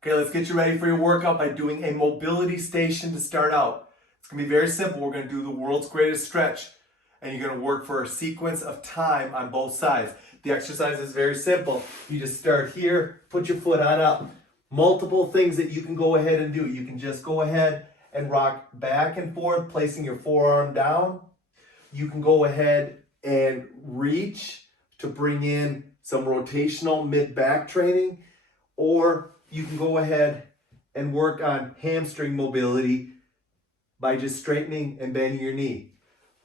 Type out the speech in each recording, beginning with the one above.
Okay, let's get you ready for your workout by doing a mobility station to start out. It's gonna be very simple. We're gonna do the world's greatest stretch, and you're gonna work for a sequence of time on both sides. The exercise is very simple. You just start here, put your foot on up. Multiple things that you can go ahead and do. You can just go ahead and rock back and forth, placing your forearm down. You can go ahead and reach to bring in some rotational mid-back training, or you can go ahead and work on hamstring mobility by just straightening and bending your knee.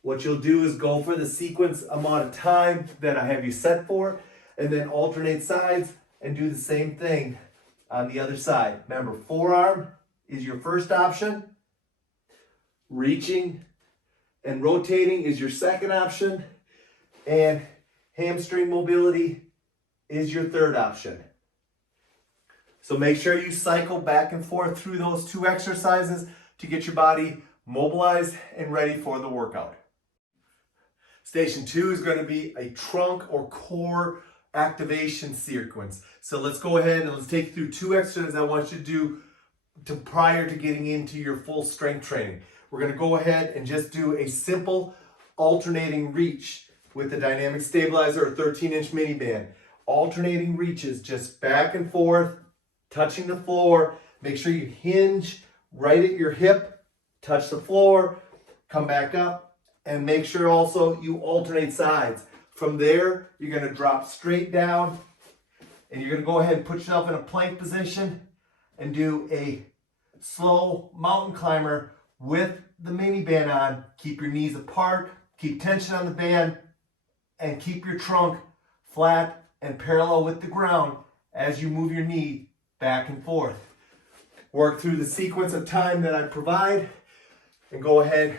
What you'll do is go for the sequence amount of time that I have you set for, and then alternate sides and do the same thing on the other side. Remember, forearm is your first option. Reaching and rotating is your second option. And hamstring mobility is your third option. So make sure you cycle back and forth through those two exercises to get your body mobilized and ready for the workout. Station 2 is going to be a trunk or core activation sequence. So let's go ahead and let's take you through two exercises I want you to do prior to getting into your full strength training. We're going to go ahead and just do a simple alternating reach with the dynamic stabilizer or 13-inch mini band. Alternating reaches just back and forth, touching the floor. Make sure you hinge right at your hip, touch the floor, come back up, and make sure also you alternate sides. From there, you're going to drop straight down, and you're going to go ahead and put yourself in a plank position and do a slow mountain climber with the mini band on. Keep your knees apart, keep tension on the band, and keep your trunk flat and parallel with the ground as you move your knee back and forth. Work through the sequence of time that I provide and go ahead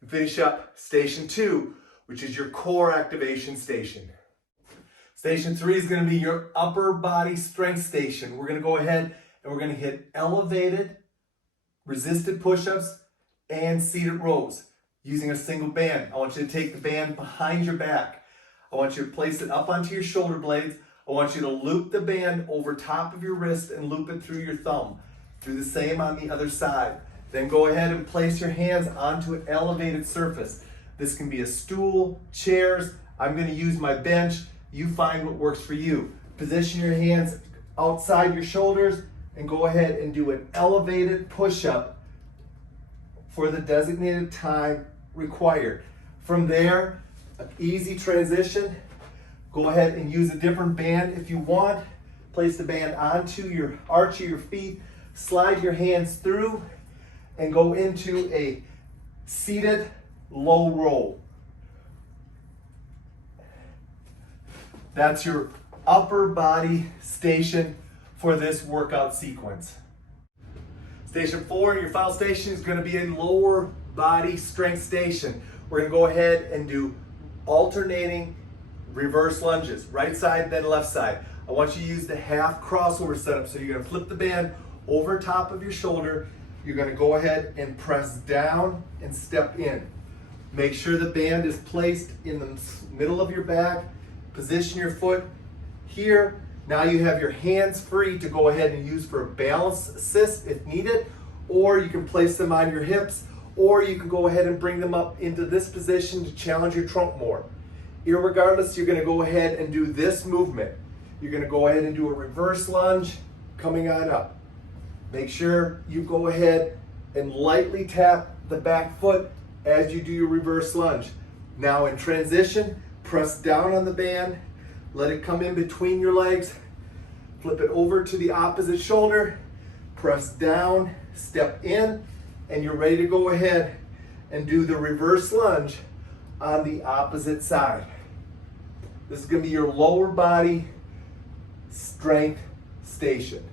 and finish up station 2, which is your core activation station. Station 3 is going to be your upper body strength station. We're going to go ahead and we're going to hit elevated, resisted push-ups, and seated rows using a single band. I want you to take the band behind your back. I want you to place it up onto your shoulder blades. I want you to loop the band over top of your wrist and loop it through your thumb. Do the same on the other side. Then go ahead and place your hands onto an elevated surface. This can be a stool, chairs. I'm going to use my bench. You find what works for you. Position your hands outside your shoulders and go ahead and do an elevated push-up for the designated time required. From there, an easy transition. Go ahead and use a different band if you want. Place the band onto your arch of your feet. Slide your hands through and go into a seated low roll. That's your upper body station for this workout sequence. Station 4, your final station, is going to be a lower body strength station. We're going to go ahead and do alternating reverse lunges, right side then left side. I want you to use the half crossover setup. So you're going to flip the band over top of your shoulder. You're going to go ahead and press down and step in. Make sure the band is placed in the middle of your back. Position your foot here. Now you have your hands free to go ahead and use for a balance assist if needed, or you can place them on your hips, or you can go ahead and bring them up into this position to challenge your trunk more. Irregardless, you're going to go ahead and do this movement. You're going to go ahead and do a reverse lunge coming on up. Make sure you go ahead and lightly tap the back foot as you do your reverse lunge. Now in transition, press down on the band, let it come in between your legs, flip it over to the opposite shoulder, press down, step in, and you're ready to go ahead and do the reverse lunge on the opposite side. This is going to be your lower body strength station.